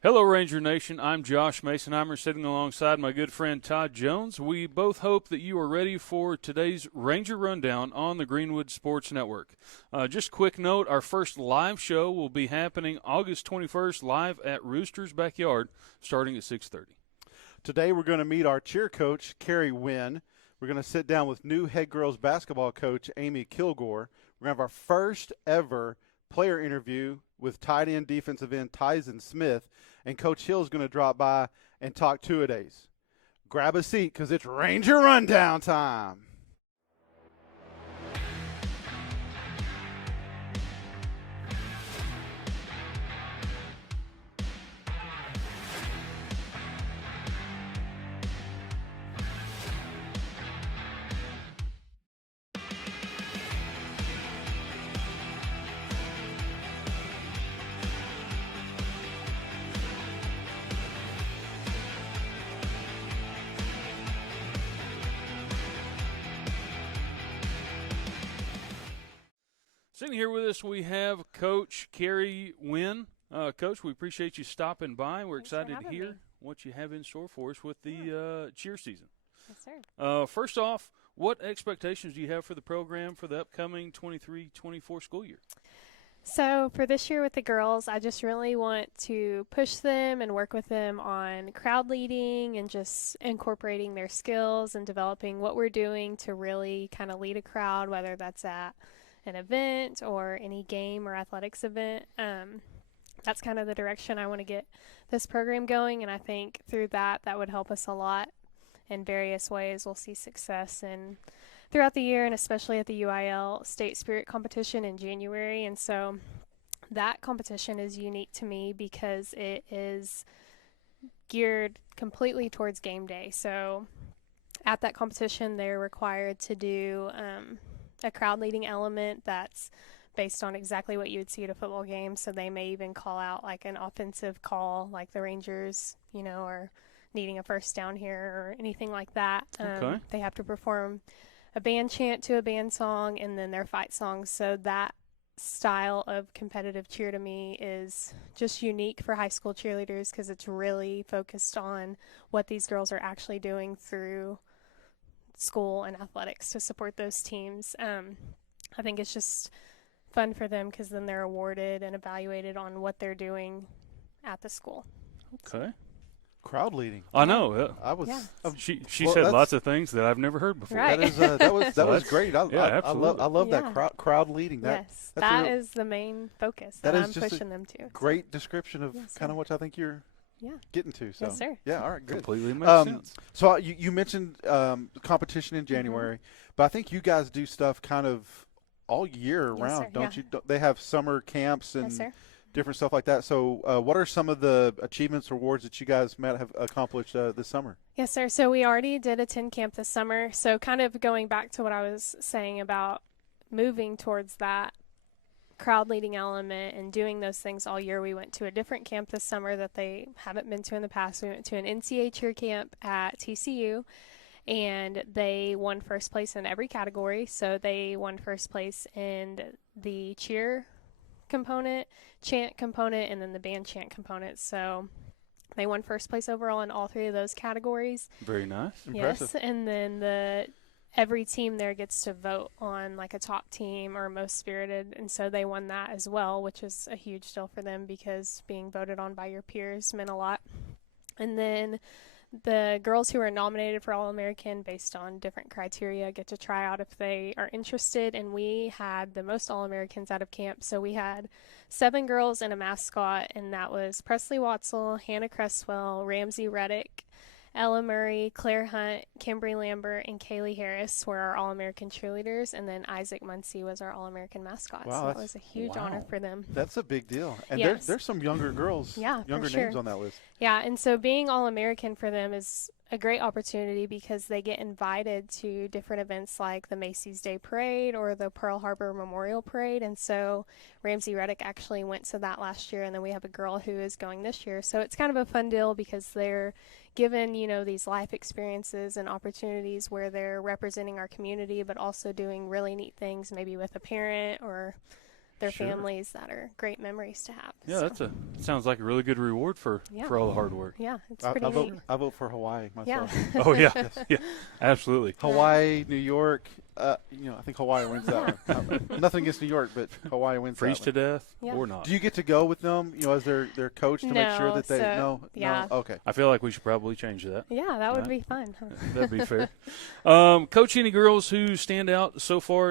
Hello, Ranger Nation. I'm Josh Masonheimer, sitting alongside my good friend Todd Jones. We both hope that you are ready for today's Ranger Rundown on the Greenwood Sports Network. Just quick note, our first live show will be happening August 21st live at Rooster's Backyard starting at 6:30. Today we're going to meet our cheer coach, Keri Nguyen. We're going to sit down with new head girls basketball coach, Aimee Kilgore. We're going to have our first ever player interview with tight end defensive end Tyezen Smith, and Coach Hill is going to drop by and talk two-a-days. Grab a seat because it's Ranger Rundown time. Sitting here with us, we have Coach Keri Nguyen. Coach, we appreciate you stopping by. We're excited to hear what you have in store for us with the cheer season. Yes, sir. First off, what expectations do you have for the program for the upcoming 23-24 school year? So for this year with the girls, I just really want to push them and work with them on crowd leading and just incorporating their skills and developing what we're doing to really kind of lead a crowd, whether that's at an event or any game or athletics event. That's kind of the direction I want to get this program going, and I think through that would help us a lot in various ways. We'll see success throughout the year, and especially at the UIL State Spirit Competition in January. And so that competition is unique to me because it is geared completely towards game day. So at that competition, they're required to do a crowd leading element that's based on exactly what you would see at a football game. So they may even call out like an offensive call, like the Rangers, are needing a first down here or anything like that. Okay. They have to perform a band chant to a band song and then their fight songs. So that style of competitive cheer to me is just unique for high school cheerleaders because it's really focused on what these girls are actually doing through school and athletics to support those teams. I think it's just fun for them because then they're awarded and evaluated on what they're doing at the school. Okay. Crowd leading. I know. I was. Yeah. She said lots of things that I've never heard before. Right. That was great. I love Yeah. that crowd leading. Yes, That's that is the main focus that I'm pushing them to. Great description of Yes, kind of what I think you're getting to. So. Yes, sir. Yeah, all right, good. Completely makes sense. So you mentioned the competition in January, but I think you guys do stuff kind of all year round, sir. don't you? They have summer camps and Yes, sir. different stuff like that. So what are some of the achievements or awards that you guys might have accomplished this summer? Yes, sir. So we already did attend camp this summer. So kind of going back to what I was saying about moving towards that crowd leading element and doing those things all year, we went to a different camp this summer that they haven't been to in the past. We went to an NCAA cheer camp at TCU, and they won first place in every category. So they won first place in the cheer component, chant component, and then the band chant component. So they won first place overall in all three of those categories. Very nice. Impressive. Yes, and then every team there gets to vote on like a top team or most spirited, and so they won that as well, which is a huge deal for them because being voted on by your peers meant a lot. And then the girls who are nominated for All-American based on different criteria get to try out if they are interested, and we had the most All-Americans out of camp. So we had 7 girls and a mascot, and that was Presley Watzel, Hannah Cresswell, Ramsey Reddick, Ella Murray, Claire Hunt, Kimberly Lambert, and Kaylee Harris were our All-American cheerleaders, and then Isaac Muncie was our All-American mascot. Wow, so that was a huge honor for them. That's a big deal. And Yes. there's some younger girls, younger names on that list. Yeah, and so being All-American for them is a great opportunity because they get invited to different events like the Macy's Day Parade or the Pearl Harbor Memorial Parade. And so Ramsey Reddick actually went to that last year, and then we have a girl who is going this year. So it's kind of a fun deal because they're given, these life experiences and opportunities where they're representing our community, but also doing really neat things, maybe with a parent or their Sure. families that are great memories to have. Yeah, so. sounds like a really good reward for all the hard work. Yeah, it's pretty neat. I vote for Hawaii myself. Yeah. Oh yeah, yeah, absolutely. Hawaii, New York. I think Hawaii wins that one. Nothing against New York, but Hawaii wins Freeze that to one. death or not. Do you get to go with them, as their coach to make sure that they No, yeah. No? Okay. I feel like we should probably change that. Yeah, that would Right. be fun. That'd be fair. Coach, any girls who stand out so far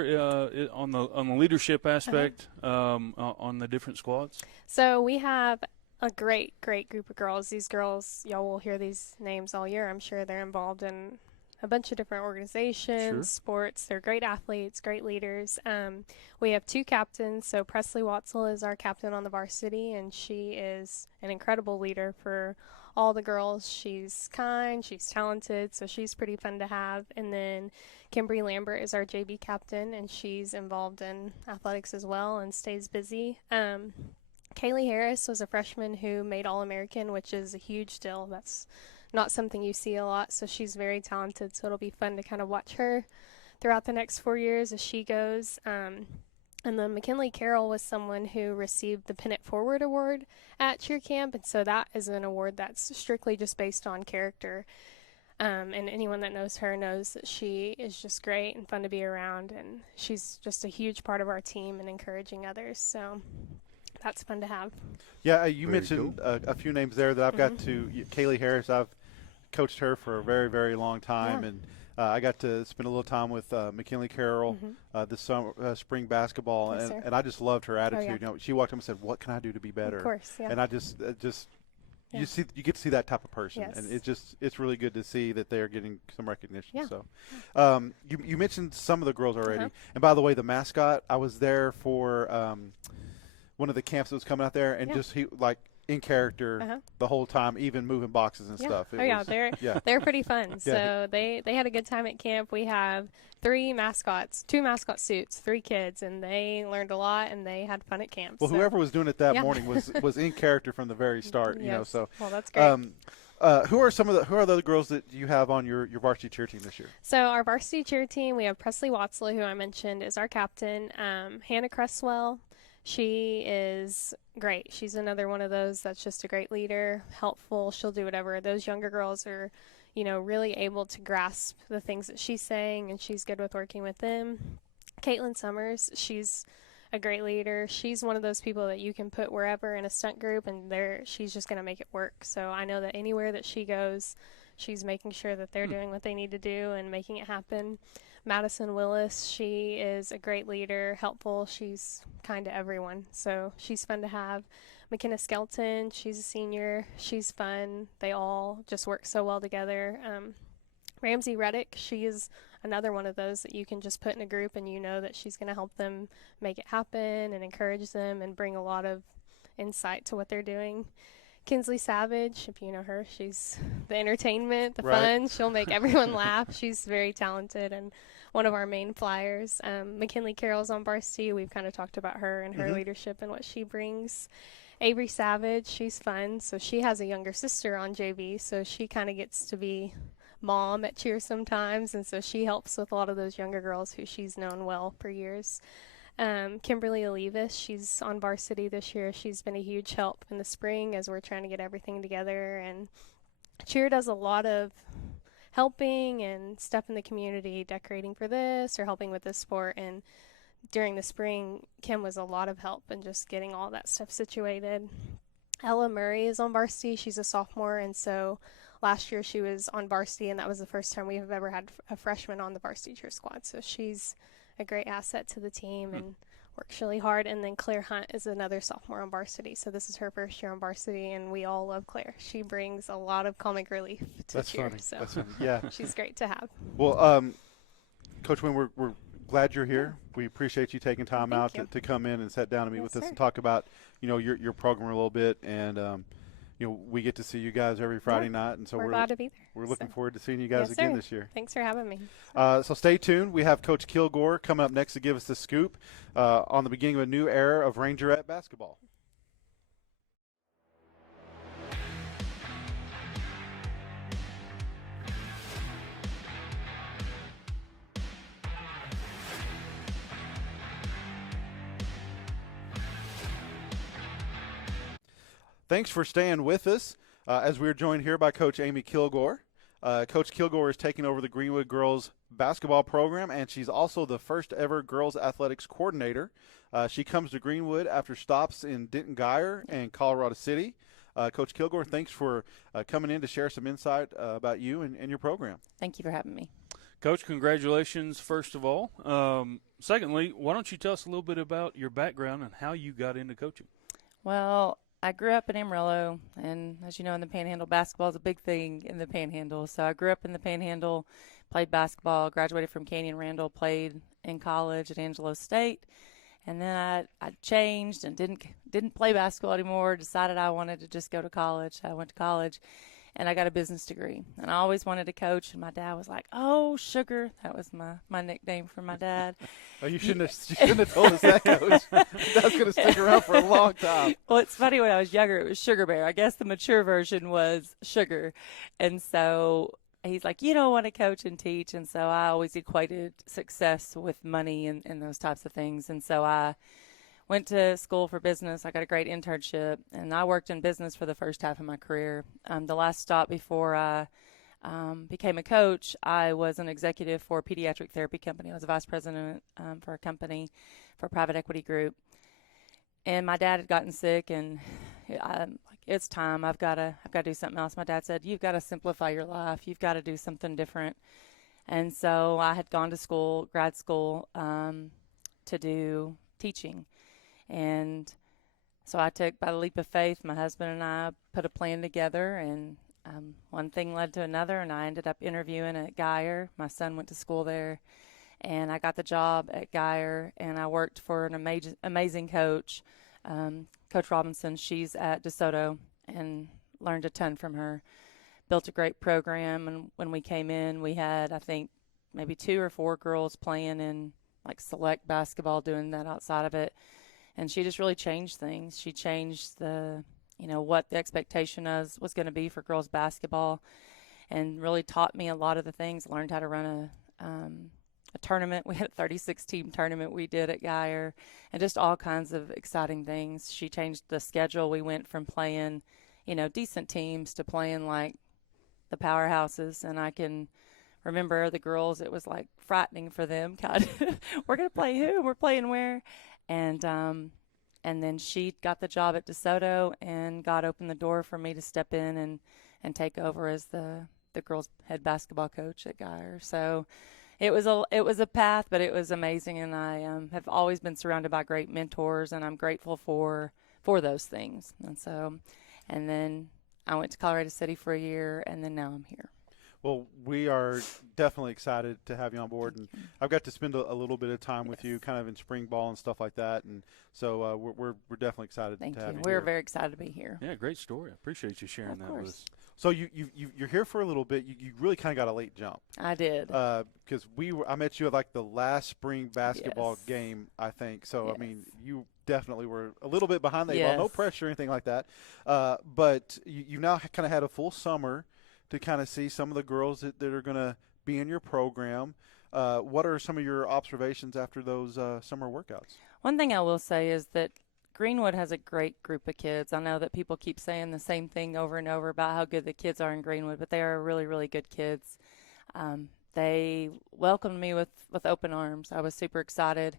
on the leadership aspect on the different squads? So we have a great group of girls. These girls, y'all will hear these names all year. I'm sure they're involved in a bunch of different organizations, Sure. sports. They're great athletes, great leaders. We have 2 captains. So Presley Watzel is our captain on the varsity, and she is an incredible leader for all the girls. She's kind, she's talented, so she's pretty fun to have. And then Kimberly Lambert is our JV captain, and she's involved in athletics as well and stays busy. Kaylee Harris was a freshman who made All-American, which is a huge deal. That's not something you see a lot, so she's very talented, so it'll be fun to kind of watch her throughout the next 4 years as she goes. And then McKinley Carroll was someone who received the Pennant Forward Award at cheer camp, and so that is an award that's strictly just based on character. And anyone that knows her knows that she is just great and fun to be around, and she's just a huge part of our team and encouraging others, so that's fun to have. Yeah, you Very mentioned a few names there that I've got to. Kaylee Harris, I've coached her for a very, very long time, and I got to spend a little time with McKinley Carroll this summer, spring basketball, Yes, and I just loved her attitude. yeah. She walked up and said, "What can I do to be better?" Of course, yeah. And I just Yeah. you get to see that type of person, Yes. and it's really good to see that they're getting some recognition. Yeah. So, you mentioned some of the girls already, and by the way, the mascot, I was there for one of the camps that was coming out there, and just he in character the whole time, even moving boxes and stuff. They're pretty fun. So they had a good time at camp. We have 2 mascot suits, 3 kids, and they learned a lot and they had fun at camp. Well, whoever was doing it that morning was in character from the very start. So well, that's great. who are the other girls that you have on your varsity cheer team this year? So our varsity cheer team, we have Presley Watzel, who I mentioned is our captain. Hannah Cresswell. She is great. She's another one of those that's just a great leader, helpful. She'll do whatever. Those younger girls are, really able to grasp the things that she's saying, and she's good with working with them. Caitlin Summers, she's a great leader. She's one of those people that you can put wherever in a stunt group, and she's just going to make it work. So I know that anywhere that she goes, she's making sure that they're doing what they need to do and making it happen. Madison Willis, she is a great leader, helpful. She's kind to everyone, so she's fun to have. McKenna Skelton, she's a senior. She's fun. They all just work so well together. Ramsey Reddick, she is another one of those that you can just put in a group and you know that she's going to help them make it happen and encourage them and bring a lot of insight to what they're doing. Kinsley Savage, if you know her, she's the entertainment, the fun. She'll make everyone laugh. She's very talented and one of our main flyers. McKinley Carroll's on varsity. We've kind of talked about her and her leadership and what she brings. Avery Savage, she's fun. So she has a younger sister on JV, so she kind of gets to be mom at cheer sometimes, and so she helps with a lot of those younger girls who she's known well for years. Kimberly Olivas, she's on varsity this year. She's been a huge help in the spring as we're trying to get everything together, and cheer does a lot of helping and stuff in the community, decorating for this or helping with this sport, and during the spring, Kim was a lot of help in just getting all that stuff situated. Ella Murray is on varsity. She's a sophomore, and so last year she was on varsity, and that was the first time we have ever had a freshman on the varsity cheer squad. So she's a great asset to the team and works really hard. And then Claire Hunt is another sophomore on varsity. So this is her first year on varsity, and we all love Claire. She brings a lot of comic relief to cheer. Funny. So That's funny. Yeah. she's great to have. Well, Coach Wynn, we're glad you're here. We appreciate you taking time out to come in and sit down and meet with us and talk about, your program a little bit. And, we get to see you guys every Friday night. And so we're glad to be there. We're looking forward to seeing you guys again this year. Thanks for having me. So stay tuned. We have Coach Kilgore coming up next to give us the scoop on the beginning of a new era of Rangerette basketball. thanks for staying with us as we're joined here by Coach Aimee Kilgore. Coach Kilgore is taking over the Greenwood girls basketball program, and she's also the first ever girls athletics coordinator. She comes to Greenwood after stops in Denton Guyer and Colorado City. Coach Kilgore, thanks for coming in to share some insight about you and your program. Thank you for having me. Coach, congratulations, first of all. Secondly, why don't you tell us a little bit about your background and how you got into coaching? Well, I grew up in Amarillo, and as you know, in the Panhandle, basketball is a big thing in the Panhandle. So I grew up in the Panhandle, played basketball, graduated from Canyon Randall, played in college at Angelo State, and then I changed and didn't play basketball anymore, decided I wanted to just go to college. I went to college, and I got a business degree. And I always wanted to coach, and my dad was like, "Oh, Sugar." That was my nickname for my dad. Oh, you shouldn't have told us that, Coach. That's going to stick around for a long time. Well, it's funny, when I was younger, it was Sugar Bear. I guess the mature version was Sugar. And so he's like, "You don't want to coach and teach." And so I always equated success with money and those types of things. And so I went to school for business. I got a great internship, and I worked in business for the first half of my career. The last stop before I became a coach, I was an executive for a pediatric therapy company. I was a vice president for a company, for a private equity group. And my dad had gotten sick, and it's time. I've got to do something else. My dad said, "You've got to simplify your life. You've got to do something different." And so I had gone to school, grad school, to do teaching. And so I took, by the leap of faith, my husband and I put a plan together, and one thing led to another, and I ended up interviewing at Guyer. My son went to school there, and I got the job at Guyer, and I worked for an amazing coach, Coach Robinson. She's at DeSoto, and learned a ton from her. Built a great program, and when we came in, we had, I think, maybe 2 or 4 girls playing in like select basketball, doing that outside of it. And she just really changed things. She changed what the expectation was going to be for girls basketball, and really taught me a lot of the things. Learned how to run a tournament. We had a 36-team tournament we did at Guyer, and just all kinds of exciting things. She changed the schedule. We went from playing, decent teams to playing like the powerhouses. And I can remember the girls, it was like frightening for them. God, we're going to play who? We're playing where? And then she got the job at DeSoto, and God opened the door for me to step in and take over as the girls' head basketball coach at Guyer. So it was a path, but it was amazing, and I have always been surrounded by great mentors, and I'm grateful for those things. And then I went to Colorado City for a year, and then now I'm here. Well, we are definitely excited to have you on board, and I've got to spend a little bit of time with you, kind of in spring ball and stuff like that, and so we're definitely excited to have you. Thank you. We're very excited to be here. Yeah, great story. I appreciate you sharing that with us. So you're here for a little bit. You really kind of got a late jump. I did. Because I met you at like the last spring basketball game, I think. So, I mean, you definitely were a little bit behind the eight ball. No pressure or anything like that. But you now kind of had a full summer to kind of see some of the girls that are going to be in your program. What are some of your observations after those summer workouts? One thing I will say is that Greenwood has a great group of kids. I know that people keep saying the same thing over and over about how good the kids are in Greenwood, but they are really, really good kids. They welcomed me with open arms. I was super excited.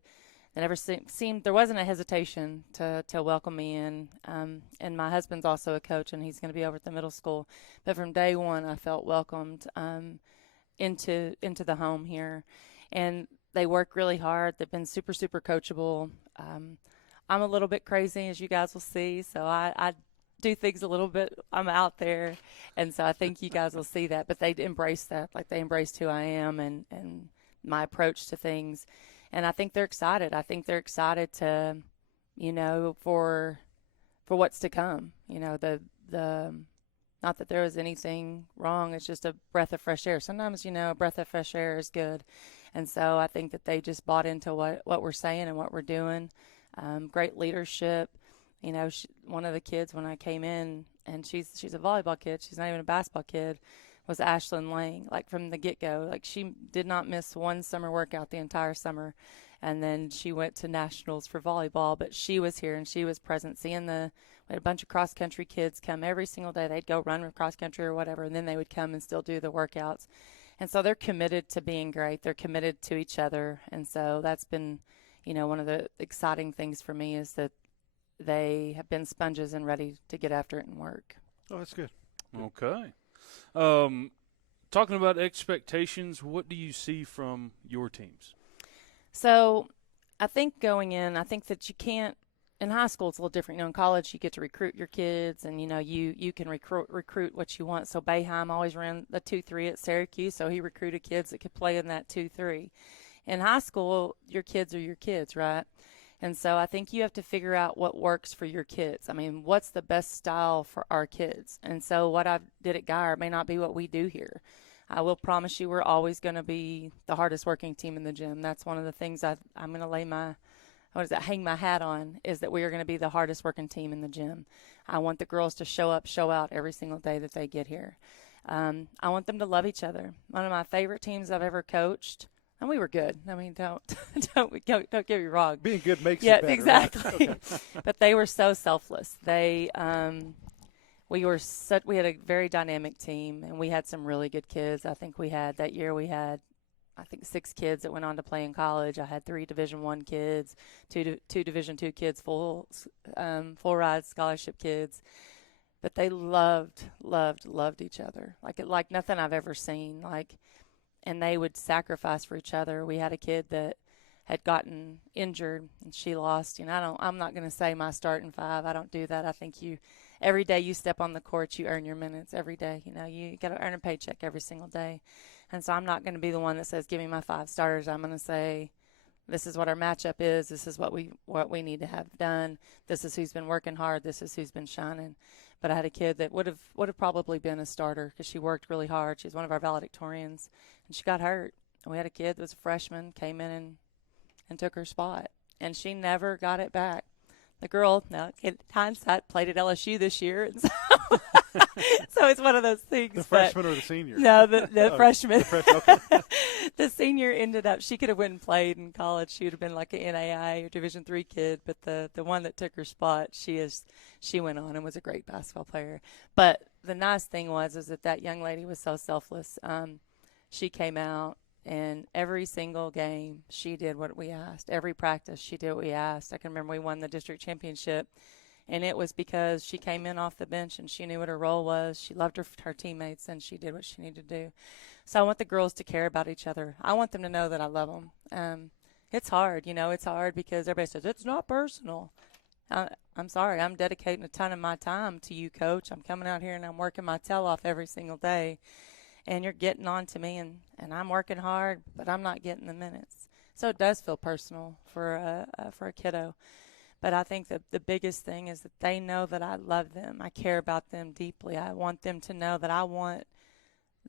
It never seemed there wasn't a hesitation to welcome me in. And my husband's also a coach, and he's going to be over at the middle school. But from day one, I felt welcomed into the home here. And they work really hard. They've been super, super coachable. I'm a little bit crazy, as you guys will see, so I do things a little bit. I'm out there, and so I think you guys will see that. But they embrace that, like they embraced who I am and my approach to things. And I think they're excited. I think they're excited to, for what's to come. The not that there was anything wrong. It's just a breath of fresh air. Sometimes, a breath of fresh air is good. And so I think that they just bought into what we're saying and what we're doing. Great leadership. One of the kids when I came in, and she's a volleyball kid. She's not even a basketball kid. Was Ashlyn Lang, like from the get-go. Like she did not miss one summer workout the entire summer. And then she went to nationals for volleyball, but she was here and she was present, seeing We had a bunch of cross-country kids come every single day. They'd go run with cross-country or whatever, and then they would come and still do the workouts. And so they're committed to being great. They're committed to each other. And so that's been, one of the exciting things for me is that they have been sponges and ready to get after it and work. Oh, that's good. Okay. Talking about expectations, what do you see from your teams? So I think going in, I think that you can't, in high school it's a little different. In college you get to recruit your kids and, you can recruit what you want. So Boeheim always ran the 2-3 at Syracuse, so he recruited kids that could play in that 2-3. In high school, your kids are your kids, right? And so I think you have to figure out what works for your kids. I mean, what's the best style for our kids? And so what I did at Geyer may not be what we do here. I will promise you we're always going to be the hardest working team in the gym. That's one of the things I'm going to hang my hat on, is that we are going to be the hardest working team in the gym. I want the girls to show up, show out every single day that they get here. I want them to love each other. One of my favorite teams I've ever coached, and we were good. I mean, don't get me wrong. Being good makes it better. Yeah, exactly. Right? Okay. But they were so selfless. We had a very dynamic team, and we had some really good kids. I think that year we had 6 kids that went on to play in college. I had 3 Division I kids, two Division II kids, full ride scholarship kids. But they loved each other like nothing I've ever seen. And they would sacrifice for each other. We had a kid that had gotten injured and she lost. I'm not going to say my starting 5. I don't do that. I think every day you step on the court, you earn your minutes every day. You got to earn a paycheck every single day. And so I'm not going to be the one that says, give me my 5 starters. I'm going to say, this is what our matchup is. This is what we need to have done. This is who's been working hard. This is who's been shining. But I had a kid that would have probably been a starter because she worked really hard. She was one of our valedictorians, and she got hurt. And we had a kid that was a freshman, came in and took her spot, and she never got it back. The girl, now in hindsight, played at LSU this year, and so it's one of those things. The freshman or the senior? No, the freshman. The freshman, okay. The senior ended up, she could have went and played in college. She would have been like an NAI or Division III kid, but the one that took her spot, she went on and was a great basketball player. But the nice thing was that young lady was so selfless. She came out, and every single game, she did what we asked. Every practice, she did what we asked. I can remember we won the district championship, and it was because she came in off the bench and she knew what her role was. She loved her teammates, and she did what she needed to do. So I want the girls to care about each other. I want them to know that I love them. It's hard, it's hard because everybody says, it's not personal. I'm sorry. I'm dedicating a ton of my time to you, Coach. I'm coming out here and I'm working my tail off every single day. And you're getting on to me, and I'm working hard, but I'm not getting the minutes. So it does feel personal for a kiddo. But I think that the biggest thing is that they know that I love them. I care about them deeply. I want them to know that I want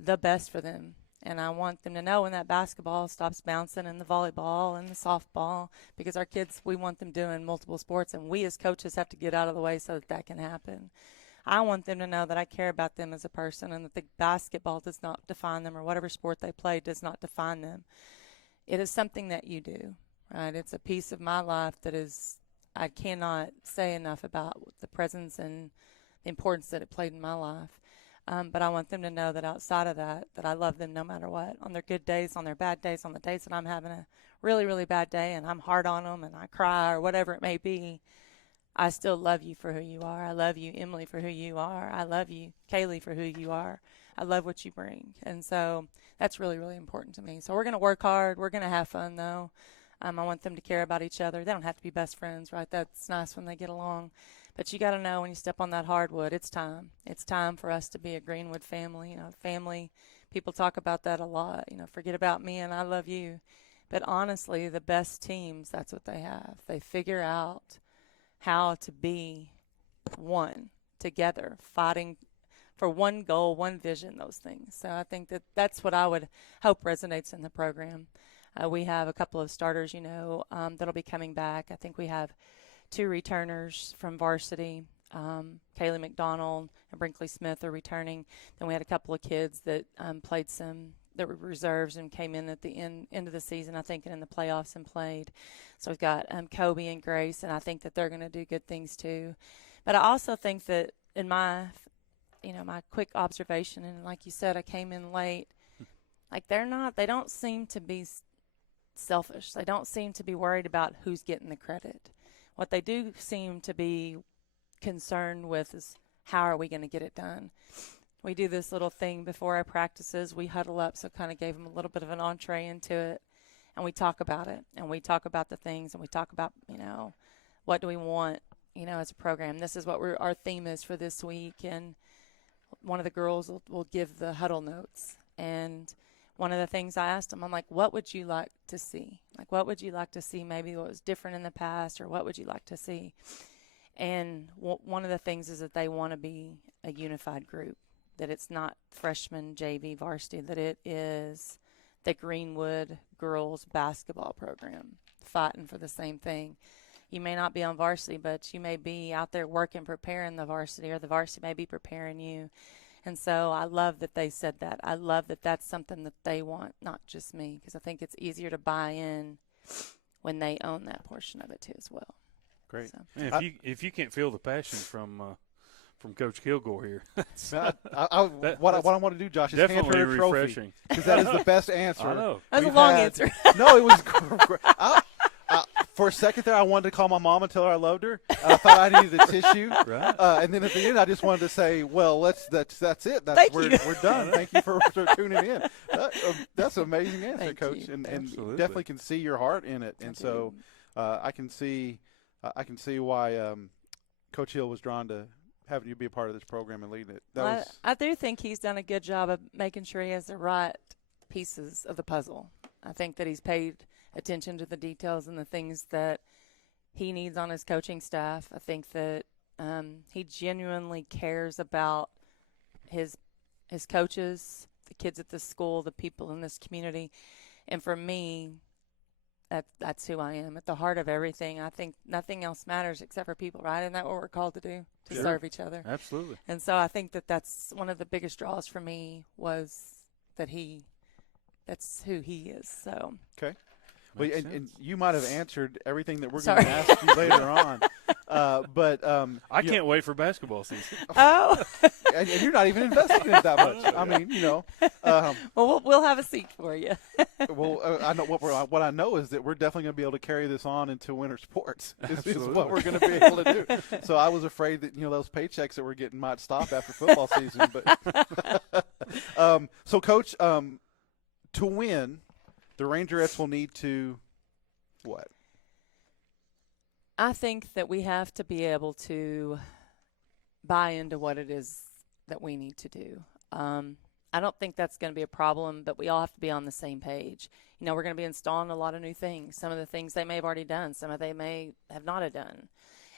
the best for them. And I want them to know when that basketball stops bouncing and the volleyball and the softball, because our kids, we want them doing multiple sports, and we as coaches have to get out of the way so that can happen. I want them to know that I care about them as a person, and that the basketball does not define them, or whatever sport they play does not define them. It is something that you do, right? It's a piece of my life that is, I cannot say enough about the presence and the importance that it played in my life. But I want them to know that outside of that I love them no matter what. On their good days, on their bad days, on the days that I'm having a really, really bad day and I'm hard on them and I cry or whatever it may be, I still love you for who you are. I love you, Emily, for who you are. I love you, Kaylee, for who you are. I love what you bring. And so that's really, really important to me. So we're going to work hard. We're going to have fun, though. I want them to care about each other. They don't have to be best friends, right? That's nice when they get along. But you got to know when you step on that hardwood, it's time. It's time for us to be a Greenwood family. Family, people talk about that a lot. Forget about me and I love you. But honestly, the best teams, that's what they have. They figure out how to be one together, fighting for one goal, one vision, those things. So I think that's what I would hope resonates in the program. We have a couple of starters, that'll be coming back. I think we have 2 returners from varsity. Kaylee McDonald and Brinkley Smith are returning. Then we had a couple of kids that played that were reserves and came in at the end of the season, I think, and in the playoffs and played. So we've got Kobe and Grace, and I think that they're going to do good things too. But I also think that in my quick observation, and like you said, I came in late, like they don't seem to be selfish. They don't seem to be worried about who's getting the credit. What they do seem to be concerned with is how are we going to get it done. We do this little thing before our practices. We huddle up, so kind of gave them a little bit of an entree into it, and we talk about it, and we talk about the things, and we talk about, what do we want, as a program. This is what our theme is for this week, and one of the girls will give the huddle notes. And one of the things I asked them, I'm like, what would you like to see? Like, what would you like to see maybe what was different in the past, or what would you like to see? And one of the things is that they want to be a unified group, that it's not freshman, JV, varsity, that it is the Greenwood girls basketball program fighting for the same thing. You may not be on varsity, but you may be out there working, preparing the varsity, or the varsity may be preparing you. And so I love that they said that. I love that that's something that they want, not just me, because I think it's easier to buy in when they own that portion of it too as well. Great. So. And if you can't feel the passion from Coach Kilgore here, what I want to do, Josh, is hand definitely her a trophy, refreshing. because that is the best answer. I know. That was we've a long had. answer. No, it was great. For a second there, I wanted to call my mom and tell her I loved her. I thought I needed a tissue. Right. And then at the end, I just wanted to say, well, that's it. We're done. Thank you for tuning in. That's an amazing answer, Thank Coach, you. and Absolutely. definitely can see your heart in it. And so I can see why Coach Hill was drawn to having you be a part of this program and leading it. I do think he's done a good job of making sure he has the right pieces of the puzzle. I think that he's paid attention to the details and the things that he needs on his coaching staff. I think that he genuinely cares about his coaches, the kids at this school, the people in this community. And for me, that's who I am. At the heart of everything, I think nothing else matters except for people, right? Isn't that what we're called to do? To Sure. serve each other. Absolutely. And so I think that that's one of the biggest draws for me, was that that's who he is. So Okay. Well, Makes and sense. you might have answered everything that we're Sorry. going to ask you later on. But I can't wait for basketball season. oh, and you're not even investing in it that much. I mean, well, we'll have a seat for you. I know what I know is that we're definitely going to be able to carry this on into winter sports. Is Absolutely. what we're going to be able to do. So I was afraid that those paychecks that we're getting might stop after football season. But so, Coach, to win, the Rangerettes will need to what? I think that we have to be able to buy into what it is that we need to do. I don't think that's going to be a problem, but we all have to be on the same page. We're going to be installing a lot of new things. Some of the things they may have already done, some of they may have not have done.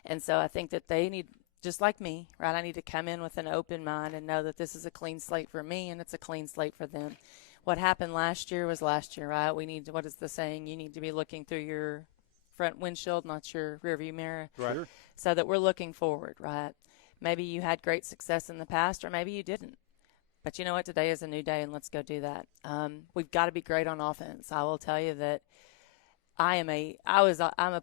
And so I think that they need, just like me, right, I need to come in with an open mind and know that this is a clean slate for me and it's a clean slate for them. What happened last year was last year, right? We need to, what is the saying? You need to be looking through your front windshield, not your rearview mirror. Right. Sure. So that we're looking forward, right? Maybe you had great success in the past, or maybe you didn't. But you know what? Today is a new day, and let's go do that. We've got to be great on offense. I will tell you that I'm a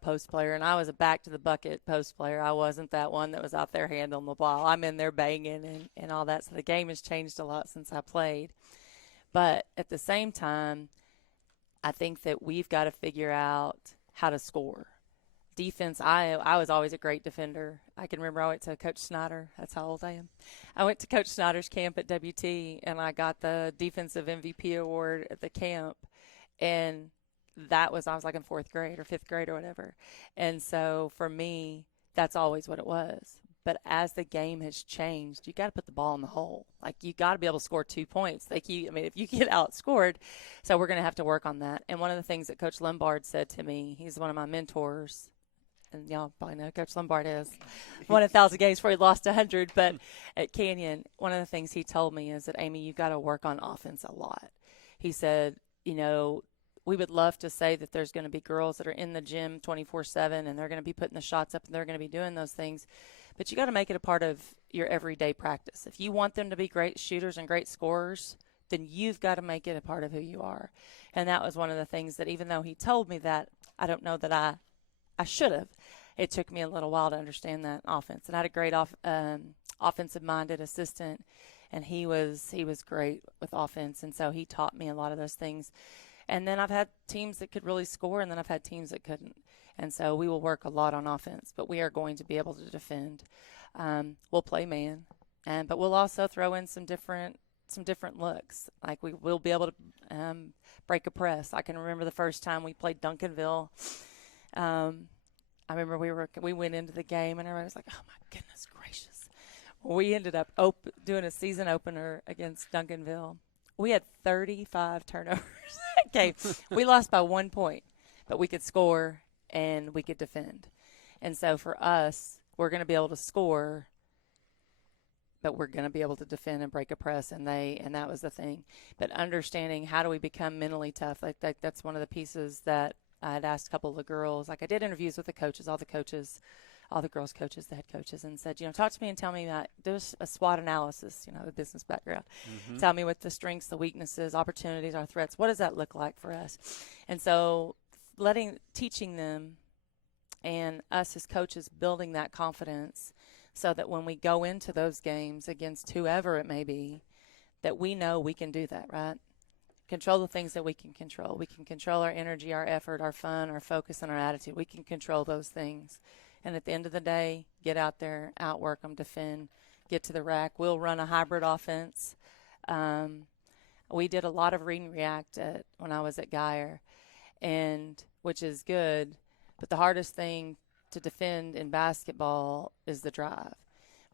post player, and I was a back to the bucket post player. I wasn't that one that was out there handling the ball. I'm in there banging and all that. So the game has changed a lot since I played. But at the same time, I think that we've got to figure out how to score. Defense, I was always a great defender. I can remember I went to Coach Snyder. That's how old I am. I went to Coach Snyder's camp at WT, and I got the Defensive MVP award at the camp. And I was like in 4th grade or 5th grade or whatever. And so for me, that's always what it was. But as the game has changed, you got to put the ball in the hole. Like, you got to be able to score 2 points. If you get outscored, so we're going to have to work on that. And one of the things that Coach Lombard said to me, he's one of my mentors, and y'all probably know who Coach Lombard is. Won 1,000 games before he lost 100. But at Canyon, one of the things he told me is that, Aimee, you've got to work on offense a lot. He said, we would love to say that there's going to be girls that are in the gym 24/7 and they're going to be putting the shots up and they're going to be doing those things. But you got to make it a part of your everyday practice. If you want them to be great shooters and great scorers, then you've got to make it a part of who you are. And that was one of the things that, even though he told me that, I don't know that I should have. it took me a little while to understand that offense. And I had a great offensive-minded assistant, and he was great with offense, and so he taught me a lot of those things. And then I've had teams that could really score, and then I've had teams that couldn't. And so we will work a lot on offense, but we are going to be able to defend. We'll play man, but we'll also throw in some different looks. Like we will be able to break a press. I can remember the first time we played Duncanville. I remember we went into the game and everybody was like, "Oh my goodness gracious!" We ended up doing a season opener against Duncanville. We had 35 turnovers. Okay, we lost by 1 point, but we could score and we could defend. And so for us, we're going to be able to score, but we're going to be able to defend and break a press, and that was the thing. But understanding how do we become mentally tough, that's one of the pieces that I had asked a couple of the girls. Like I did interviews with the coaches, all the girls' coaches, the head coaches, and said, talk to me and tell me about, there's a SWOT analysis, the business background. Mm-hmm. Tell me what the strengths, the weaknesses, opportunities, our threats, what does that look like for us? And so teaching them and us as coaches building that confidence so that when we go into those games against whoever it may be, that we know we can do that, right? Control the things that we can control. We can control our energy, our effort, our fun, our focus, and our attitude. We can control those things. And at the end of the day, get out there, outwork them, defend, get to the rack. We'll run a hybrid offense. We did a lot of read and react when I was at Geyer, which is good. But the hardest thing to defend in basketball is the drive.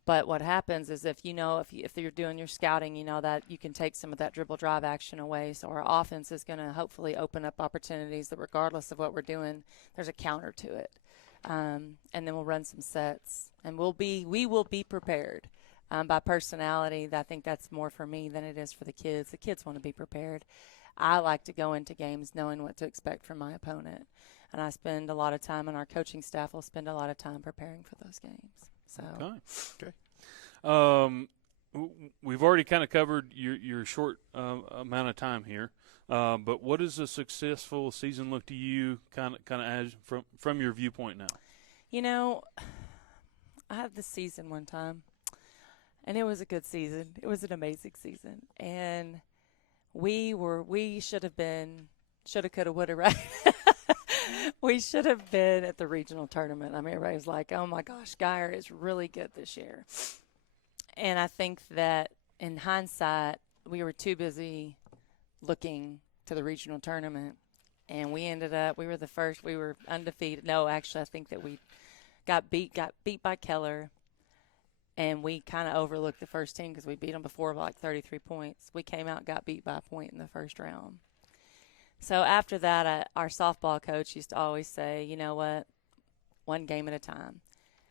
But what happens is if you're doing your scouting, that you can take some of that dribble drive action away. So our offense is going to hopefully open up opportunities that regardless of what we're doing, there's a counter to it. And then we'll run some sets, and we will be prepared. By personality, I think that's more for me than it is for the kids. The kids want to be prepared. I like to go into games knowing what to expect from my opponent, and I spend a lot of time, and our coaching staff will spend a lot of time preparing for those games. So okay. We've already kind of covered your short amount of time here. But what does a successful season look to you, kind of as from your viewpoint now? I had this season one time, and it was a good season. It was an amazing season, and we should have been, shoulda, coulda, woulda, right? We should have been at the regional tournament. I mean, everybody was like, "Oh my gosh, Geyer is really good this year," and I think that in hindsight, we were too busy looking to the regional tournament, and we were the first. We were undefeated. No, actually, I think that we got beat by Keller, and we kind of overlooked the first team because we beat them before by like 33 points. We came out and got beat by a point in the first round. So after that, our softball coach used to always say, "You know what, one game at a time."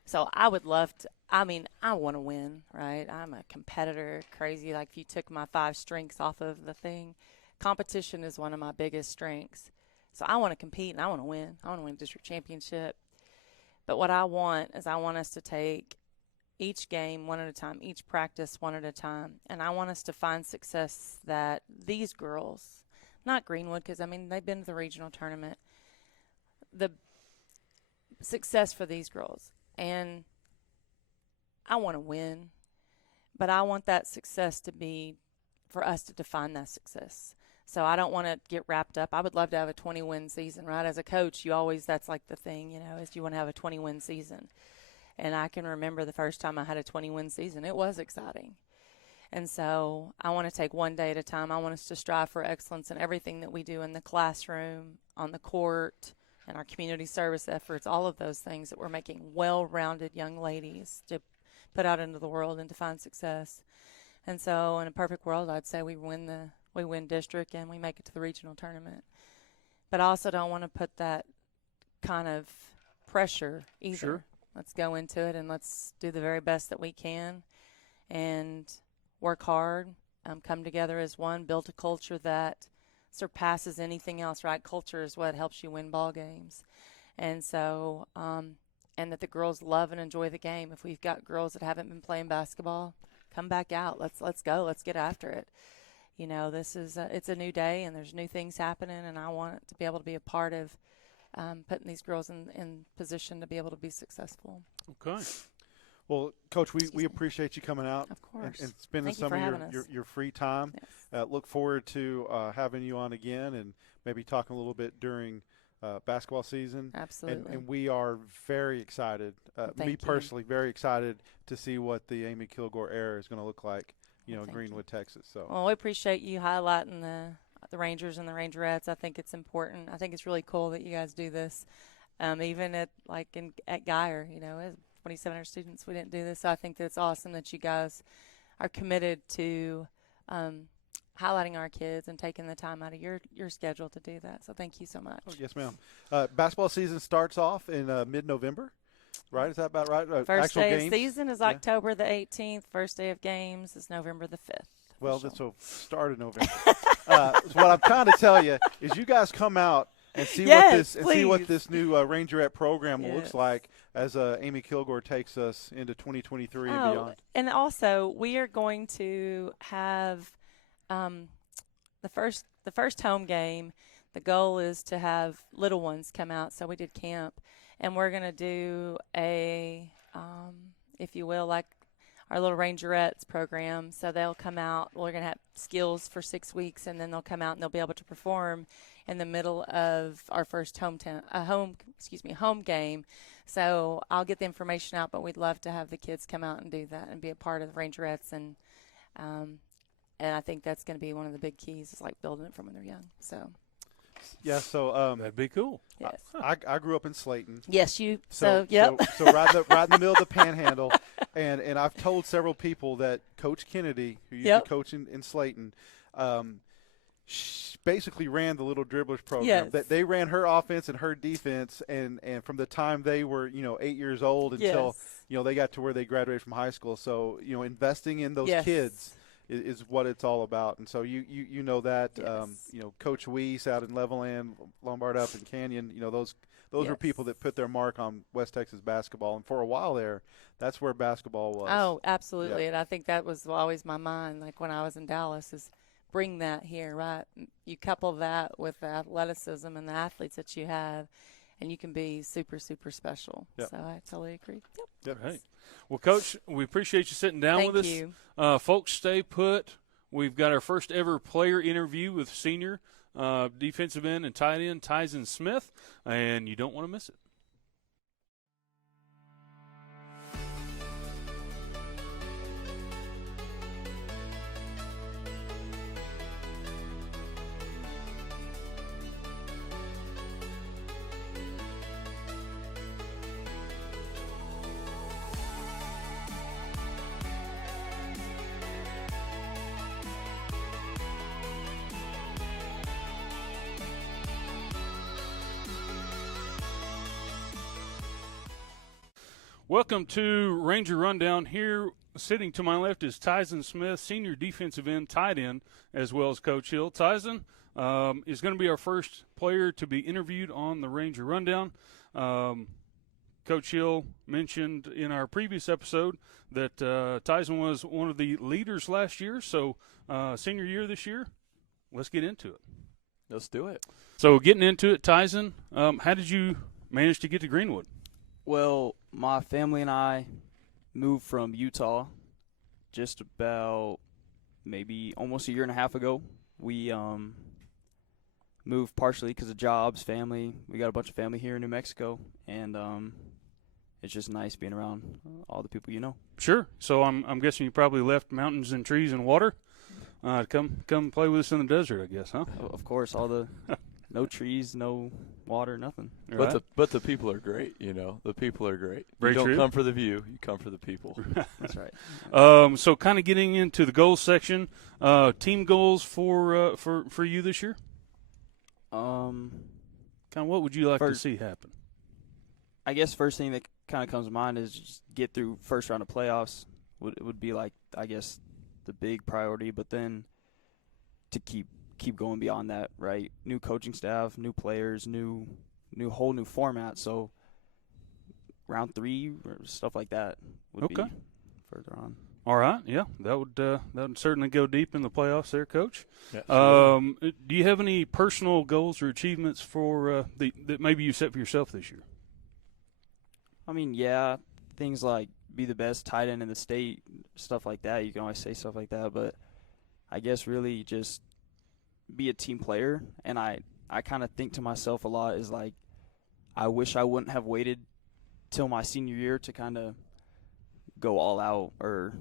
So I would love to. I mean, I want to win, right? I'm a competitor, crazy. Like if you took my 5 strengths off of the thing. Competition is one of my biggest strengths. So I want to compete and I want to win. I want to win district championship. But what I want is I want us to take each game one at a time, each practice one at a time. And I want us to find success that these girls, not Greenwood, because, I mean, they've been to the regional tournament, the success for these girls. And I want to win, but I want that success to be for us to define that success. So I don't want to get wrapped up. I would love to have a 20-win season, right? As a coach, that's like the thing, is you want to have a 20-win season. And I can remember the first time I had a 20-win season. It was exciting. And so I want to take one day at a time. I want us to strive for excellence in everything that we do in the classroom, on the court, and our community service efforts, all of those things that we're making well-rounded young ladies to put out into the world and to find success. And so in a perfect world, I'd say we win district and we make it to the regional tournament. But I also don't want to put that kind of pressure either. Sure. Let's go into it and let's do the very best that we can and work hard, come together as one, build a culture that surpasses anything else, right? Culture is what helps you win ball games. And so, and that the girls love and enjoy the game. If we've got girls that haven't been playing basketball, come back out. Let's go. Let's get after it. This is it's a new day and there's new things happening, and I want to be able to be a part of putting these girls in position to be able to be successful. Okay. Well, Coach, we appreciate you coming out Of course. and spending Thank you some for of having your free time. Yes. Look forward to having you on again and maybe talking a little bit during basketball season. Absolutely. And we are very excited, Thank me you. personally, very excited to see what the Aimee Kilgore era is going to look like, in Thank Greenwood, Texas. So. Well, we appreciate you highlighting the Rangers and the Rangerettes. I think it's important. I think it's really cool that you guys do this, even at Geyer. As 2,700 students, we didn't do this. So I think that it's awesome that you guys are committed to highlighting our kids and taking the time out of your schedule to do that. So thank you so much. Oh, yes, ma'am. Basketball season starts off in mid-November, right? Is that about right? First actual day games? of season is October the 18th. First day of games is November the 5th. Well, this will start in November. So what I'm trying to tell you is you guys come out and see what this new Rangerette program looks like as Aimee Kilgore takes us into 2023 and beyond. And also, we are going to have the first home game. The goal is to have little ones come out. So we did camp, and we're going to do a, if you will, like our little Rangerettes program. So they'll come out. We're going to have skills for 6 weeks, and then they'll come out and they'll be able to perform in the middle of our first home game. So I'll get the information out, but we'd love to have the kids come out and do that and be a part of the Rangerettes. And I think that's going to be one of the big keys, is like building it from when they're young. So. Yeah, so that'd be cool. Yes. I grew up in Slayton. Yes, you. So right in the middle of the Panhandle, and I've told several people that Coach Kennedy, who used to coach in Slayton, she basically ran the Little Dribblers program. Yes. That they ran her offense and her defense, and from the time they were 8 years old until they got to where they graduated from high school. So investing in those kids is what it's all about. And so you know that Coach Weiss out in Levelland, Lombard up in Canyon, those were people that put their mark on West Texas basketball, and for a while there, that's where basketball was. Oh, absolutely. And I think that was always my mind, like when I was in Dallas, is bring that here, right? You couple that with the athleticism and the athletes that you have, and you can be super, super special. Yep. So I totally agree. Yep. Hey. Well, Coach, we appreciate you sitting down with us. Thank you. Folks, stay put. We've got our first ever player interview with senior defensive end and tight end Tyezen Smith, and you don't want to miss it. Welcome to Ranger Rundown. Here, sitting to my left is Tyezen Smith, senior defensive end, tight end, as well as Coach Hill. Tyezen is going to be our first player to be interviewed on the Ranger Rundown. Coach Hill mentioned in our previous episode that Tyezen was one of the leaders last year, so senior year this year. Let's get into it. Let's do it. So getting into it, Tyezen, how did you manage to get to Greenwood? Well, my family and I moved from Utah just about maybe almost a year and a half ago. We moved partially because of jobs, family. We got a bunch of family here in New Mexico, and it's just nice being around all the people you know. Sure. So I'm guessing you probably left mountains and trees and water to come play with us in the desert, I guess, huh? Of course, all the no trees, no water, nothing. Right. But the people are great, The people are great. Very you don't true. come for the view, you come for the people. That's right. So kind of getting into the goals section, team goals for you this year? Kind of what would you like to see happen? I guess first thing that kind of comes to mind is just get through first round of playoffs would be like, I guess, the big priority, but then to keep going beyond that, right? New coaching staff, new players, whole new format. So round 3 or stuff like that would be further on. All right, yeah, that would certainly go deep in the playoffs there, Coach. Yeah, sure. Do you have any personal goals or achievements for that maybe you set for yourself this year? I mean, yeah, things like be the best tight end in the state, stuff like that. You can always say stuff like that, but I guess really just be a team player. And I kind of think to myself a lot is like, I wish I wouldn't have waited till my senior year to kind of go all out or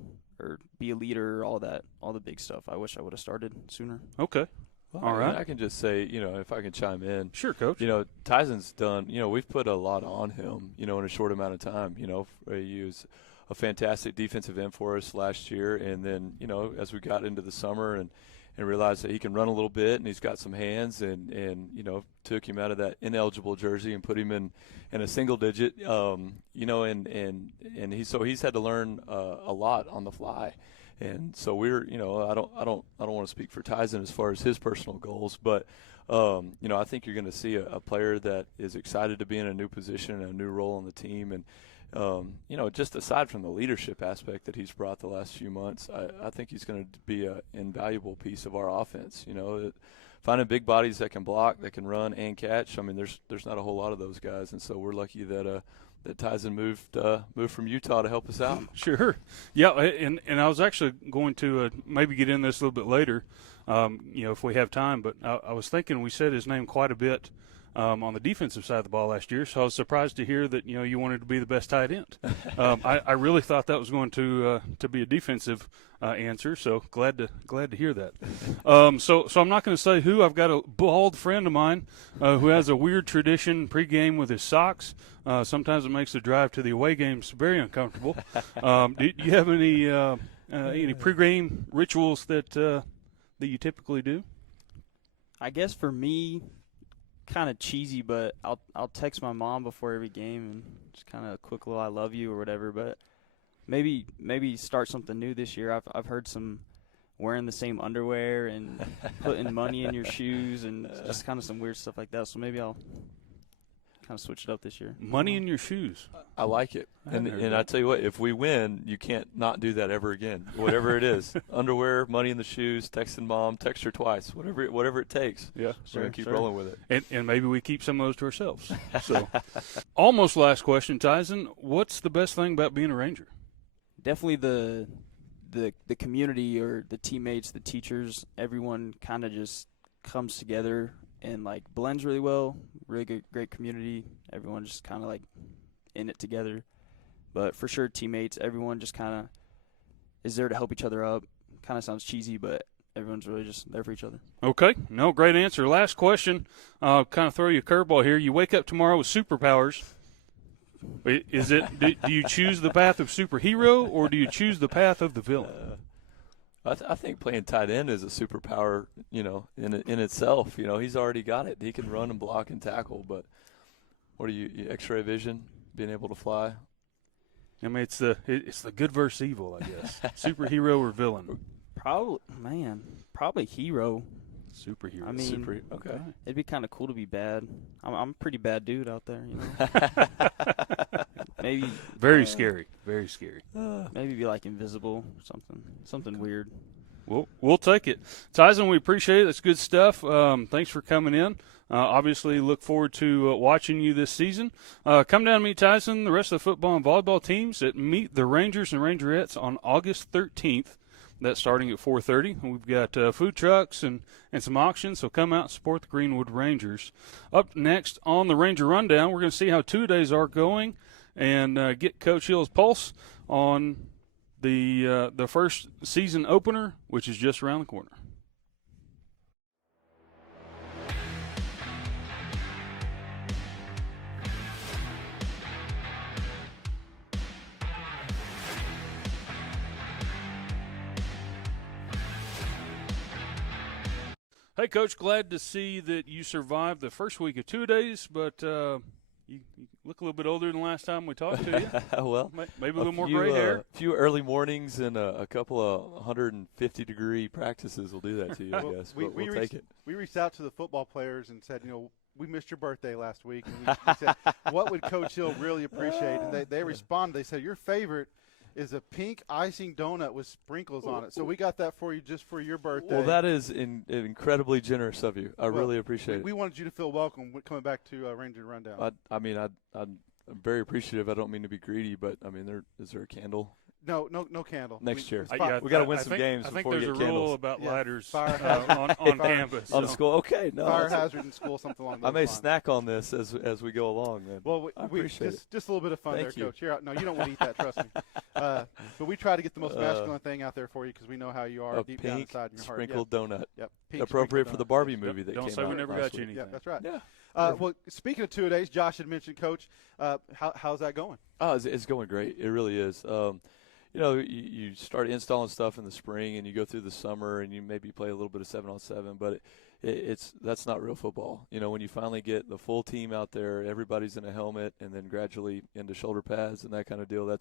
be a leader, all the big stuff. I wish I would have started sooner. Okay. Well, All right. I can just say, if I can chime in. Sure, Coach. Tyezen's done, we've put a lot on him, in a short amount of time. He was a fantastic defensive end for us last year. And then, as we got into the summer and realized that he can run a little bit and he's got some hands and took him out of that ineligible jersey and put him in a single digit, and he's had to learn a lot on the fly. And so we're, I don't want to speak for Tyezen as far as his personal goals, but I think you're going to see a player that is excited to be in a new position and a new role on the team. And just aside from the leadership aspect that he's brought the last few months, I think he's going to be an invaluable piece of our offense. Finding big bodies that can block, that can run and catch. I mean, there's not a whole lot of those guys, and so we're lucky that Tyezen moved from Utah to help us out. Sure. Yeah, and I was actually going to maybe get in this a little bit later, if we have time. But I was thinking we said his name quite a bit on the defensive side of the ball last year, so I was surprised to hear that you wanted to be the best tight end. I really thought that was going to be a defensive answer, so glad to hear that. So I'm not going to say who. I've got a bald friend of mine who has a weird tradition pregame with his socks. Sometimes it makes the drive to the away games very uncomfortable. Do you have any pregame rituals that you typically do? I guess for me, kind of cheesy, but I'll text my mom before every game and just kind of a quick little "I love you" or whatever. But maybe start something new this year. I've heard some wearing the same underwear and putting money in your shoes and just kind of some weird stuff like that. So maybe I'll kind of switch it up this year. Money in your shoes. I like it. And I tell you what, if we win, you can't not do that ever again. Whatever it is. Underwear, money in the shoes, texting mom, text her twice, whatever it takes. Yeah. We're going to keep rolling with it. And maybe we keep some of those to ourselves. So, almost last question, Tyezen. What's the best thing about being a Ranger? Definitely the community or the teammates, the teachers, everyone kind of just comes together and like blends really well. Really good, great community. Everyone just kind of like in it together. But for sure, teammates, everyone just kind of is there to help each other up. Kind of sounds cheesy, but everyone's really just there for each other. Okay. No, great answer. Last question. Kind of throw you a curveball here. You wake up tomorrow with superpowers. Is it? Do you choose the path of superhero or do you choose the path of the villain? I think playing tight end is a superpower, in itself. He's already got it. He can run and block and tackle. But what are you X-ray vision, being able to fly? I mean, it's the good versus evil, I guess. Superhero or villain? Probably hero. Superhero. I mean, okay. It'd be kind of cool to be bad. I'm a pretty bad dude out there, Maybe very scary. Very scary. Maybe be like invisible, something weird. We'll take it. Tyezen, we appreciate it. That's good stuff. Thanks for coming in. Obviously, look forward to watching you this season. Come down and meet Tyezen, the rest of the football and volleyball teams at Meet the Rangers and Rangerettes on August 13th. That's starting at 4:30. We've got food trucks and some auctions, so come out and support the Greenwood Rangers. Up next on the Ranger Rundown, we're going to see how 2 days are going and get Coach Hill's pulse on the first season opener, which is just around the corner. Hey, Coach, glad to see that you survived the first week of 2 days, but you look a little bit older than the last time we talked to you. Well, maybe a little more gray hair. A few early mornings and a couple of 150-degree practices will do that to you, I guess. But we'll take it. We reached out to the football players and said, we missed your birthday last week. And we said, what would Coach Hill really appreciate? And they responded. They said, your favorite is a pink icing donut with sprinkles on it. So we got that for you just for your birthday. Well, that is incredibly generous of you. I really appreciate it. We wanted you to feel welcome coming back to Ranger Rundown. I'm very appreciative. I don't mean to be greedy, but I mean, is there a candle? No candle. Next year. We got to win some games before we get I think there's a candles. rule about lighters on on campus. On the school. Okay, no. Fire hazard in school, something along those I may lines. snack on this as we go along. Then. Well, I appreciate it. Just a little bit of fun Thank there, you. Coach. No, you don't want to eat that, trust me. But we try to get the most masculine thing out there for you because we know how you are a deep down pink inside in your heart. sprinkled donut. Yep. Pink Appropriate sprinkled for the donut. Barbie movie that Don't came say out we never last got you week. anything. Yeah, that's right. Yeah. Well, speaking of two-a-days, Josh had mentioned, Coach, how's that going? Oh, it's going great. It really is. You start installing stuff in the spring, and you go through the summer, and you maybe play a little bit of 7-on-7, but that's not real football. When you finally get the full team out there, everybody's in a helmet, and then gradually into shoulder pads and that kind of deal.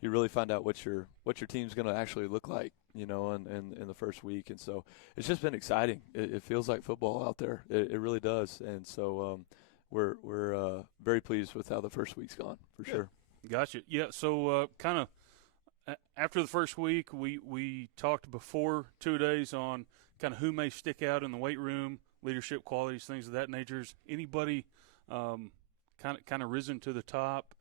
You really find out what your team's going to actually look like, in the first week, and so it's just been exciting. It feels like football out there. It really does, and so we're very pleased with how the first week's gone for sure. Gotcha. Yeah. So kind of. After the first week, we talked before 2 days on kind of who may stick out in the weight room, leadership qualities, things of that nature. Anybody kind of risen to the top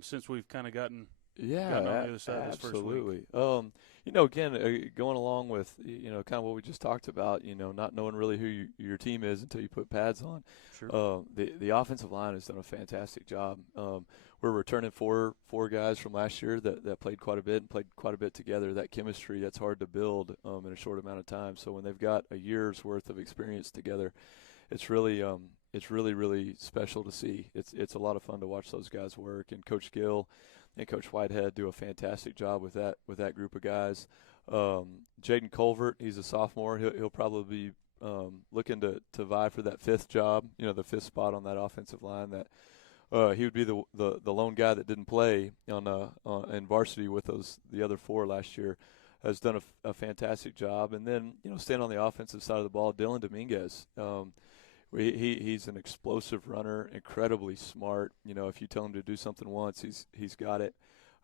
since we've kind of gotten on the other side of this first week? Absolutely. Again, going along with kind of what we just talked about, not knowing really who your team is until you put pads on. Sure. The offensive line has done a fantastic job. We're returning four guys from last year that played quite a bit and played quite a bit together. That chemistry, that's hard to build in a short amount of time. So when they've got a year's worth of experience together, it's really really special to see. It's a lot of fun to watch those guys work, and Coach Gill and Coach Whitehead do a fantastic job with that group of guys. Jaden Colvert, he's a sophomore. He'll probably be looking to vie for that fifth job, the fifth spot on that offensive line. That he would be the lone guy that didn't play in varsity with the other four last year. Has done a fantastic job. And then staying on the offensive side of the ball, Dylan Dominguez. He's an explosive runner, incredibly smart. If you tell him to do something once, he's got it.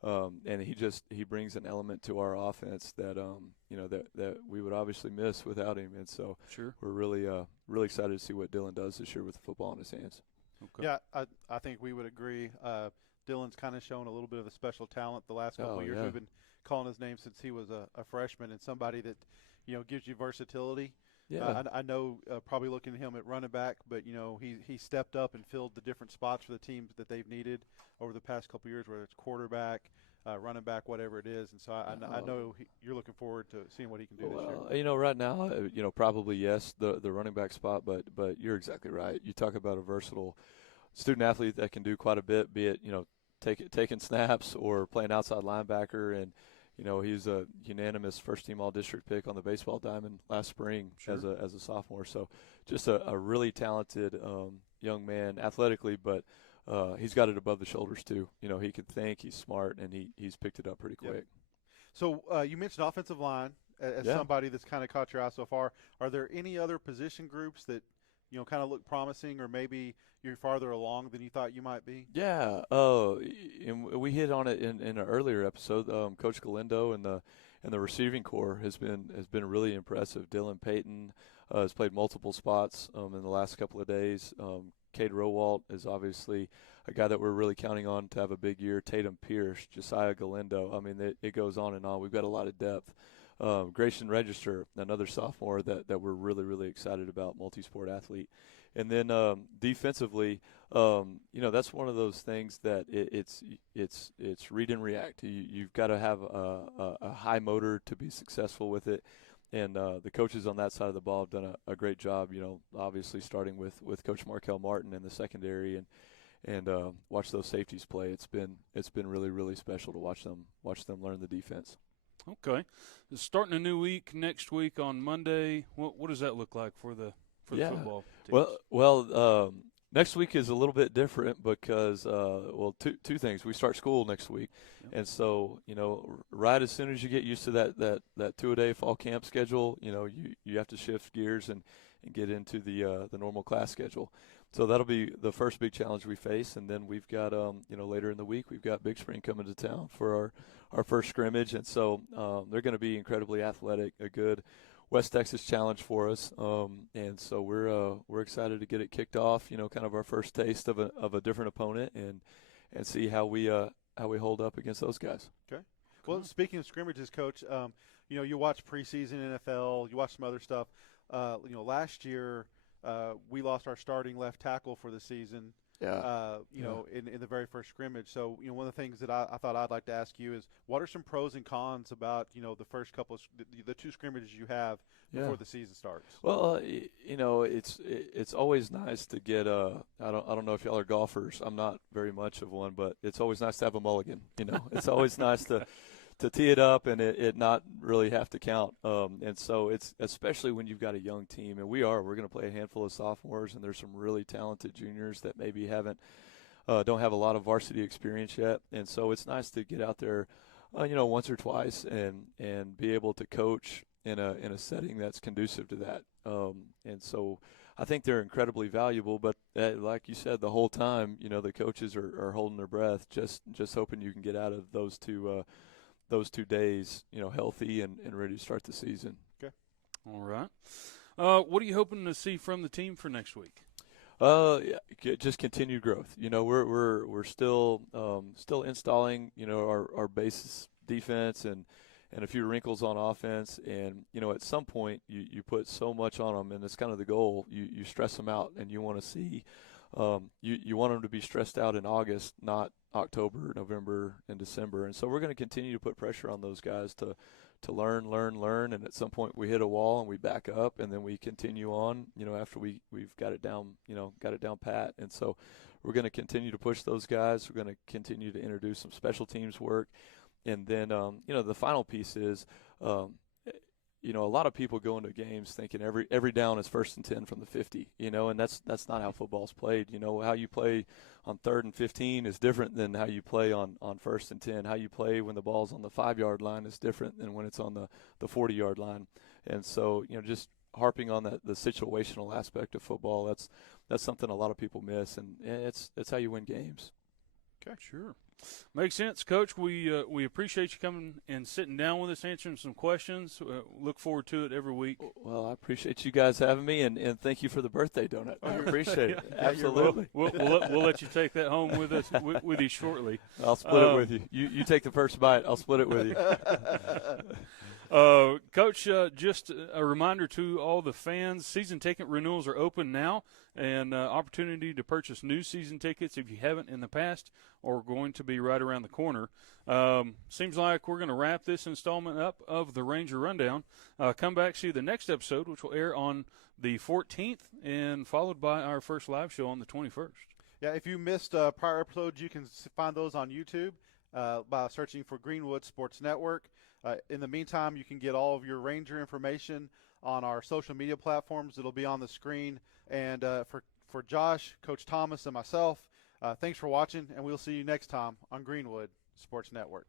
And he brings an element to our offense that that we would obviously miss without him. And so Sure. we're really excited to see what Dylan does this year with the football in his hands. Okay. Yeah, I think we would agree. Dylan's kind of shown a little bit of a special talent the last couple of years. Yeah. We've been calling his name since he was a freshman, and somebody that gives you versatility. Yeah. I know probably looking at him at running back, but he stepped up and filled the different spots for the teams that they've needed over the past couple of years, whether it's quarterback, running back, whatever it is. And so I know you're looking forward to seeing what he can do this year. Right now, probably yes, the running back spot, but you're exactly right. You talk about a versatile student athlete that can do quite a bit, be it taking snaps or playing outside linebacker, and he's a unanimous first-team All-District pick on the baseball diamond last spring. Sure. as a sophomore. So just a really talented young man athletically, but he's got it above the shoulders too. He can think, he's smart, and he's picked it up pretty quick. Yep. So you mentioned offensive line as Yeah. somebody that's kind of caught your eye so far. Are there any other position groups that kind of look promising, or maybe you're farther along than you thought you might be? Yeah, and we hit on it in an earlier episode. Coach Galindo and the receiving corps has been really impressive. Dylan Payton has played multiple spots in the last couple of days. Cade Rowalt is obviously a guy that we're really counting on to have a big year. Tatum Pierce, Josiah Galindo. I mean, it goes on and on. We've got a lot of depth. Grayson Register, another sophomore that we're really, really excited about, multi-sport athlete. And then defensively, that's one of those things that it's read and react. You've got to have a high motor to be successful with it. And the coaches on that side of the ball have done a great job, obviously starting with Coach Markel Martin in the secondary and watch those safeties play. It's been really, really special to watch them learn the defense. Okay. Starting a new week next week on Monday. What does that look like for the football teams? Well, next week is a little bit different because two things. We start school next week, and so right as soon as you get used to that 2-a-day fall camp schedule, you have to shift gears and get into the normal class schedule. So that'll be the first big challenge we face, and then we've got later in the week we've got Big Spring coming to town for our first scrimmage, and so they're going to be incredibly athletic, a good West Texas challenge for us, and so we're excited to get it kicked off. Kind of our first taste of a different opponent, and see how we hold up against those guys. Okay. Well, speaking of scrimmages, Coach, you watch preseason NFL, you watch some other stuff. Last year we lost our starting left tackle for the season. Yeah. In the very first scrimmage. So, one of the things that I thought I'd like to ask you is, what are some pros and cons about, the first couple of the two scrimmages you have before the season starts? Well, it's always nice to get I don't know if y'all are golfers. I'm not very much of one, but it's always nice to have a mulligan. It's always nice to tee it up and it not really have to count. And so it's especially when you've got a young team, and we're going to play a handful of sophomores, and there's some really talented juniors that maybe don't have a lot of varsity experience yet. And so it's nice to get out there, once or twice and be able to coach in a setting that's conducive to that. And so I think they're incredibly valuable, but like you said, the whole time, the coaches are holding their breath, just hoping you can get out of those two days, healthy and ready to start the season. Okay. All right. What are you hoping to see from the team for next week? Just continued growth. We're still installing, our basis defense and a few wrinkles on offense. And, at some point you put so much on them, and it's kind of the goal. You stress them out, and you want to see you want them to be stressed out in August, not October, November, and December. And so we're going to continue to put pressure on those guys to learn, and at some point we hit a wall and we back up, and then we continue on, after we've got it down, pat. And so we're going to continue to push those guys. We're going to continue to introduce some special teams work. And then, the final piece is, a lot of people go into games thinking every down is 1st and 10 from the 50, and that's not how football's played. How you play on 3rd and 15 is different than how you play on 1st and 10. How you play when the ball's on the 5-yard line is different than when it's on the 40-yard line. And so, just harping on the situational aspect of football, that's something a lot of people miss, and it's how you win games. Okay, sure. Makes sense, Coach. We appreciate you coming and sitting down with us, answering some questions. Look forward to it every week. Well, I appreciate you guys having me, and thank you for the birthday donut. I appreciate it. Absolutely. We'll let you take that home with us with you shortly. I'll split it with you. You take the first bite. I'll split it with you. Coach, just a reminder to all the fans, season ticket renewals are open now, and opportunity to purchase new season tickets if you haven't in the past, or going to be right around the corner. Seems like we're going to wrap this installment up of the Ranger Rundown. Come back, see the next episode, which will air on the 14th, and followed by our first live show on the 21st. Yeah, if you missed prior episodes, you can find those on YouTube by searching for Greenwood Sports Network. In the meantime, you can get all of your Ranger information on our social media platforms. It'll be on the screen. And for Josh, Coach Thomas, and myself, thanks for watching, and we'll see you next time on Greenwood Sports Network.